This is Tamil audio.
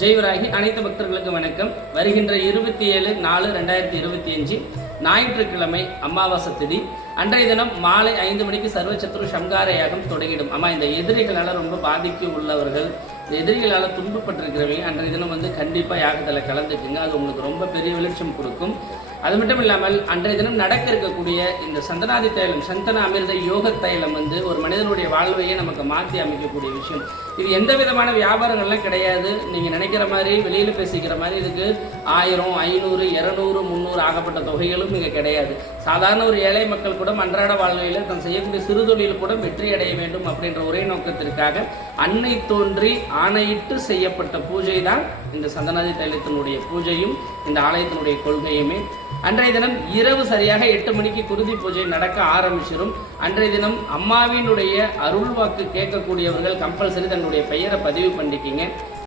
ஜெய்வராகி அனைத்து பக்தர்களுக்கு வணக்கம். வருகின்ற 27/4/2025 ஞாயிற்றுக்கிழமை அமாவாசை திதி. அன்றைய தினம் மாலை 5 மணிக்கு சர்வசத்ரு சம்ஹார யாகம் தொடங்கிடும். இந்த எதிரிகளால் ரொம்ப பாதிக்கு உள்ளவர்கள், எதிரிகளால் துன்பப்பட்டிருக்கிறவங்க அன்றைய தினம் கண்டிப்பாக யாகத்தில் கலந்துக்குங்க. அது உங்களுக்கு ரொம்ப பெரிய வெளிச்சம் கொடுக்கும். அது மட்டும் இல்லாமல் அன்றைய தினம் நடக்க இருக்கக்கூடிய இந்த சந்தனாதி தைலம், சந்தன அமிர்த யோக தைலம் ஒரு மனிதனுடைய வாழ்வையே நமக்கு மாற்றி அமைக்கக்கூடிய விஷயம். இது எந்த விதமான வியாபாரங்கள்லாம் கிடையாது. நீங்கள் நினைக்கிற மாதிரி வெளியில் பேசிக்கிற மாதிரி இதுக்கு 1000, 500, 200, 300 ஆகப்பட்ட தொகைகளும் இங்கே கிடையாது. சாதாரண ஒரு ஏழை மக்கள் கூட அன்றாட வாழ்வையில் தன் செய்யக்கூடிய சிறு தொழில் கூட வெற்றி அடைய வேண்டும் அப்படின்ற ஒரே நோக்கத்திற்காக அன்னை தோன்றி ஆணையிட்டு செய்யப்பட்ட பூஜை தான் இந்த சந்தனாதி தைலத்தினுடைய பூஜையும் இந்த ஆலயத்தினுடைய கொள்கையுமே. அன்றைய தினம் இரவு சரியாக 8 மணிக்கு குருதி பூஜை நடக்க ஆரம்பிச்சிடும். அன்றைய தினம் அம்மாவினுடைய அருள்வாக்கு கேட்கக்கூடியவர்கள் கம்பல்சரி தன்னுடைய பெயரை பதிவு பண்ணிக்கிங்க.